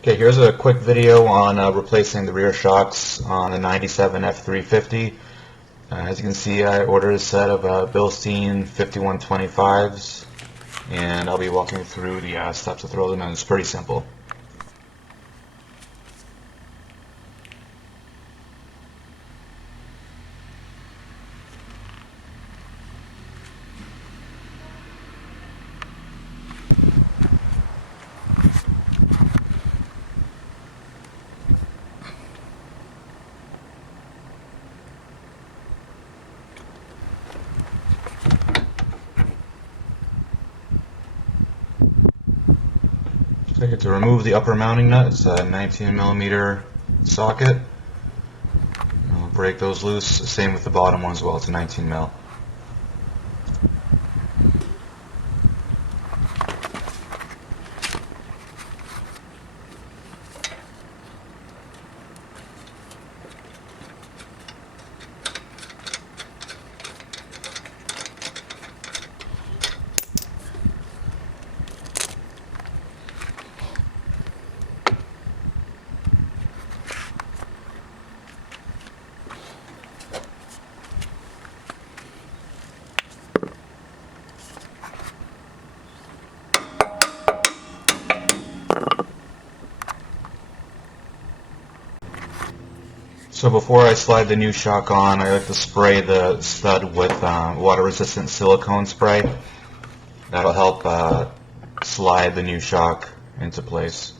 Okay, here's a quick video on replacing the rear shocks on the 97 F350. As you can see, I ordered a set of Bilstein 5125s, and I'll be walking through the steps to throw them in. It's pretty simple. So to remove the upper mounting nut, it's a 19mm socket. I'll break those loose. Same with the bottom one as well. It's a 19mm. So before I slide the new shock on, I like to spray the stud with water-resistant silicone spray. That'll help slide the new shock into place.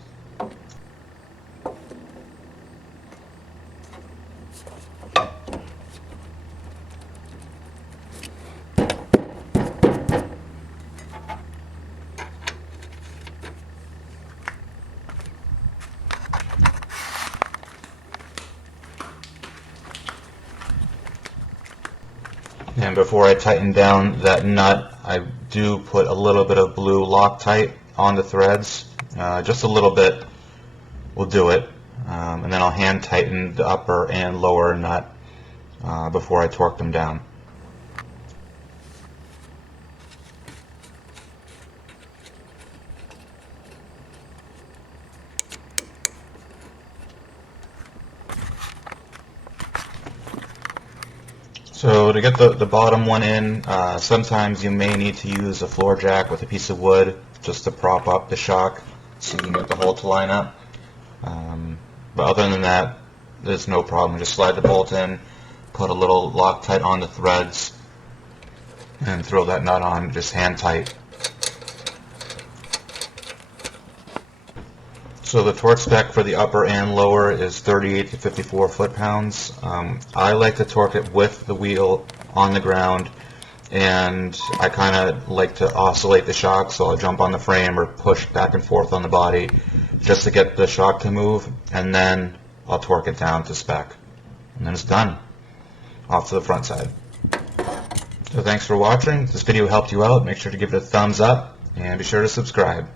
And before I tighten down that nut, I do put a little bit of blue Loctite on the threads. Just a little bit will do it. And then I'll hand tighten the upper and lower nut before I torque them down. So to get the bottom one in, sometimes you may need to use a floor jack with a piece of wood just to prop up the shock so you can get the hole to line up. But other than that, there's no problem. Just slide the bolt in, put a little Loctite on the threads, and throw that nut on just hand tight. So the torque spec for the upper and lower is 38 to 54 foot-pounds. I like to torque it with the wheel on the ground, and I kind of like to oscillate the shock, so I'll jump on the frame or push back and forth on the body just to get the shock to move, and then I'll torque it down to spec. And then it's done. Off to the front side. So thanks for watching. If this video helped you out, make sure to give it a thumbs up, and be sure to subscribe.